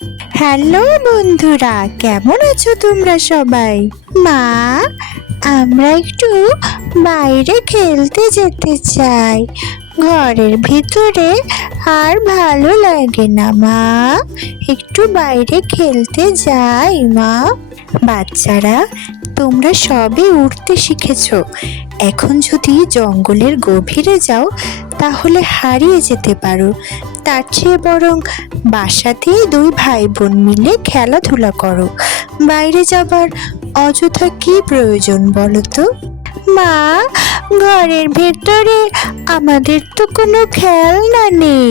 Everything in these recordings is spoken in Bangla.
হ্যালো বন্ধুরা, কেমন আছো তোমরা সবাই? মা, আমরা একটু বাইরে খেলতে যেতে চাই। ঘরের ভিতরে আর ভালো লাগে না মা, একটু বাইরে খেলতে যাই মা। বাচ্চারা, তোমরা সবে উঠতে শিখেছো। এখন যদি জঙ্গলের গভীরে যাও তাহলে হারিয়ে যেতে পারো। তার চেয়ে বরং বাসাতেই দুই ভাই বোন মিলে খেলাধুলা করো। বাইরে যাবার অযথা কি প্রয়োজন বলো তো? মা, ঘরের ভেতরে আমাদের তো কোনো খেলনা নেই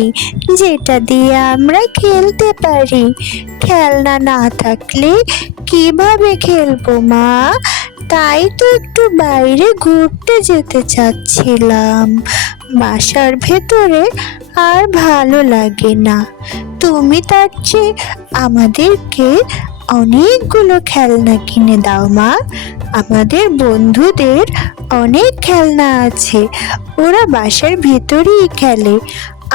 যেটা দিয়ে আমরা খেলতে পারি। খেলনা না থাকলে কিভাবে খেলবো মা? তাই তো একটু বাইরে ঘুরতে যেতে চাচ্ছিলাম। বাসার ভেতরে আর ভালো লাগে না। তুমি তার চেয়ে আমাদেরকে অনেকগুলো খেলনা কিনে দাও মা। আমাদের বন্ধুদের অনেক খেলনা আছে, ওরা বাসার ভেতরেই খেলে।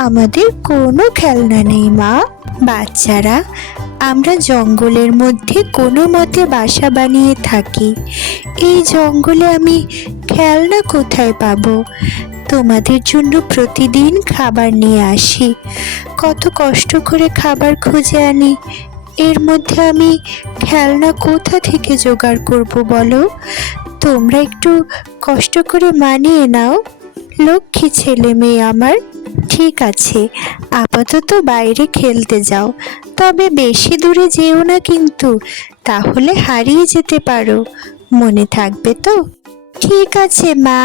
আমাদের কোনো খেলনা নেই মা। বাচ্চারা, আমরা জঙ্গলের মধ্যে কোনো মতে বাসা বানিয়ে থাকি। এই জঙ্গলে আমি খেলনা কোথায় পাবো? তোমাদের জন্য প্রতিদিন খাবার নিয়ে আসি, কত কষ্ট করে খাবার খুঁজে আনি। এর মধ্যে আমি খেলনা কোথা থেকে জোগাড় করব বলো? তোমরা একটু কষ্ট করে মানিয়ে নাও, লক্ষ্মী ছেলে মেয়ে আমার। ঠিক আছে, আপাতত বাইরে খেলতে যাও, তবে বেশি দূরে যেও না কিন্তু, তাহলে হারিয়ে যেতে পারো। মনে থাকবে তো? ঠিক আছে মা,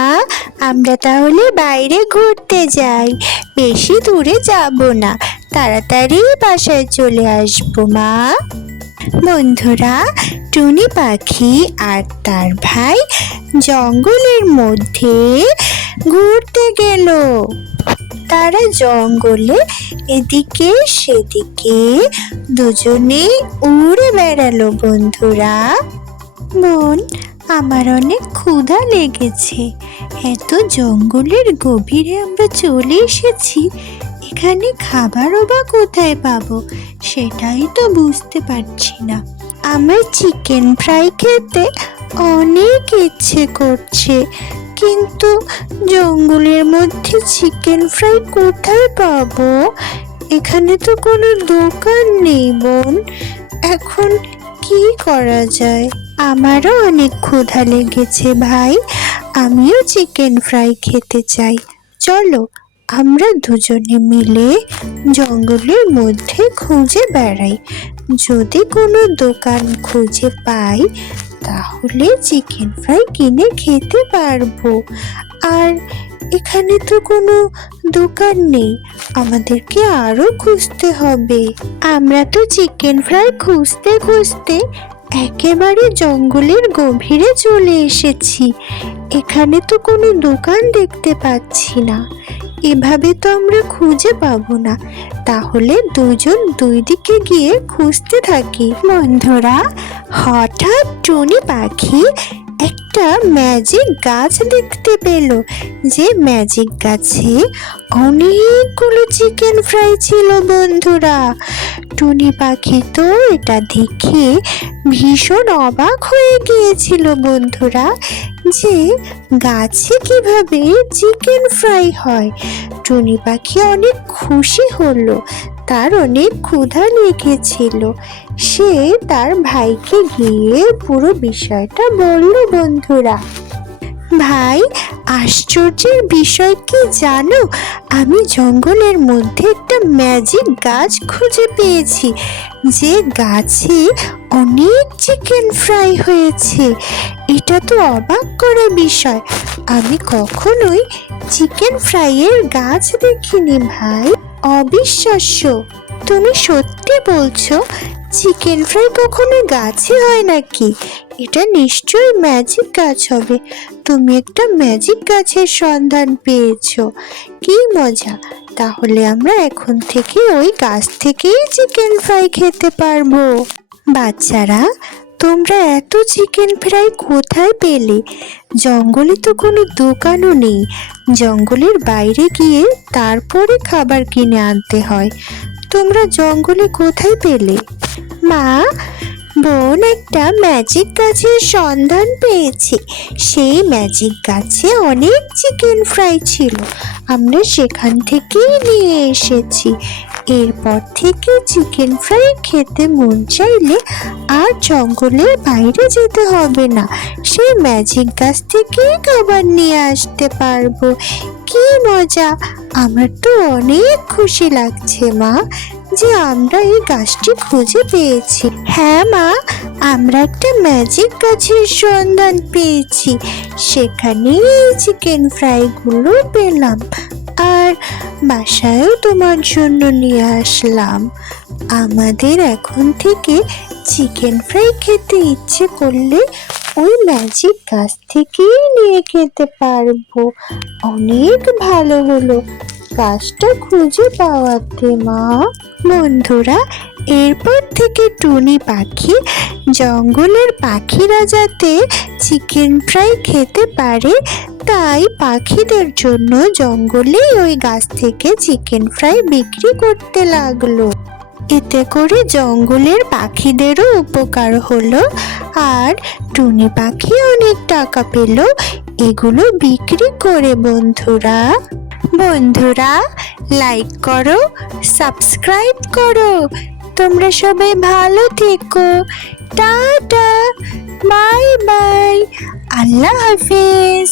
আমরা তাহলে বাইরে ঘুরতে যাই। বেশি দূরে যাব না, তাড়াতাড়ি বাসায় চলে আসবো মা। বন্ধুরা, টুনি পাখি আর তার ভাই জঙ্গলের মধ্যে ঘুরতে গেল। তারা জঙ্গলে এদিকে সেদিকে দুজনে উড়ে বেড়ালো। বন্ধুরা, বোন, আমার অনেক ক্ষুধা লেগেছে। এত জঙ্গলের গভীরে আমরা চলে এসেছি, এখানে খাবারও বা কোথায় পাবো সেটাই তো বুঝতে পারছি না। আমার চিকেন ফ্রাই খেতে অনেক ইচ্ছে করছে, কিন্তু জঙ্গলের মধ্যে চিকেন ফ্রাই কোথায় পাবো? এখানে তো কোনো দোকান নেই বোন। এখন কি করা যায়? আমারও অনেক ক্ষুধা লেগেছে ভাই, আমিও চিকেন ফ্রাই খেতে চাই। চলো আমরা দুজনে মিলে জঙ্গলের মধ্যে খুঁজে বেড়াই। যদি কোনো দোকান খুঁজে পাই তাহলে চিকেন ফ্রাই কিনে খেতে পারবো। আর এখানে তো কোনো দোকান নেই, আমাদেরকে আরো খুঁজতে হবে। আমরা তো চিকেন ফ্রাই খুঁজতে খুঁজতে একেবারে জঙ্গলের গভীরে চলে এসেছি। এখানে তো কোনো দোকান দেখতে পাচ্ছি না। এভাবে তো আমরা খুঁজে পাবো না। তাহলে দুজন দুই দিকে গিয়ে খুঁজতে থাকি। বন্ধুরা, হঠাৎ টুনি পাখি একটা ম্যাজিক গাছ দেখতে পেল। যে ম্যাজিক গাছে অনেকগুলো চিকেন ফ্রাই ছিল। বন্ধুরা, টুনি পাখি তো এটা দেখে ভীষণ অবাক হয়ে গিয়েছিল বন্ধুরা, যে গাছে কিভাবে চিকেন ফ্রাই হয়। টুনি পাখি অনেক খুশি হলো, তার অনেক ক্ষুধা লেগেছিল। সে তার ভাইকে গিয়ে পুরো বিষয়টা বলল। বন্ধুরা, ভাই, আশ্চর্যের বিষয় কি জানো? আমি জঙ্গলের মধ্যে একটা ম্যাজিক গাছ খুঁজে পেয়েছি, যে গাছে অনেক চিকেন ফ্রাই হয়েছে। এটা তো অবাক করার বিষয়, আমি কখনোই চিকেন ফ্রাইয়ের গাছ দেখিনি ভাই। অবিশ্বাস্য, তুমি সত্যি বলছো? চিকেন ফ্রাই কখনো গাছে হয় নাকি? এটা নিশ্চয়ই ম্যাজিক গাছ হবে। তুমি একটা ম্যাজিক গাছের সন্ধান পেয়েছো, কি মজা! তাহলে আমরা এখন থেকে ওই গাছ থেকেই চিকেন ফ্রাই খেতে পারবো। বাচ্চারা, তোমরা এত চিকেন ফ্রাই কোথায় পেলে? জঙ্গলে তো কোনো দোকানও নেই, জঙ্গলের বাইরে গিয়ে তারপরে খাবার কিনে আনতে হয়। তো তোমরা জঙ্গলে কোথায় পেলে? মা, বোন একটা ম্যাজিক গাছের সন্ধান পেয়েছি। সেই ম্যাজিক গাছে অনেক চিকেন ফ্রাই ছিল, আমরা সেখান থেকেই নিয়ে এসেছি। এরপর থেকে চিকেন ফ্রাই খেতে মন চাইলে আর জঙ্গলের বাইরে যেতে হবে না, সেই ম্যাজিক গাছ থেকেই খাবার নিয়ে আসতে পারবো। কি মজা! আমার তো অনেক খুশি লাগছে মা যে আমরা এই গাছটি খুঁজে পেয়েছি। হ্যাঁ মা, আমরা একটা ম্যাজিক গাছের সন্ধান পেয়েছি, সেখানেই চিকেন ফ্রাইগুলো পেলাম আর বাসায়ও তোমার জন্য নিয়ে আসলাম। আমাদের এখন থেকে চিকেন ফ্রাই খেতে ইচ্ছে করলে ওই ম্যাজিক গাছ থেকেই নিয়ে খেতে পারবো। অনেক ভালো হলো গাছটা খুঁজে পাওয়াতে মা। বন্ধুরা, এরপর থেকে টুনি পাখি জঙ্গলের পাখিরা যাতে চিকেন ফ্রাই খেতে পারে তাই পাখিদের জন্য জঙ্গলে ওই গাছ থেকে চিকেন ফ্রাই বিক্রি করতে লাগলো। এতে করে জঙ্গলের পাখিদেরও উপকার হলো আর টুনি পাখি অনেক টাকা পেল এগুলো বিক্রি করে। বন্ধুরা, লাইক করো, সাবস্ক্রাইব করো। তোমরা সবাই ভালো থেকো। টাটা, বাই বাই, আল্লাহ হাফেজ।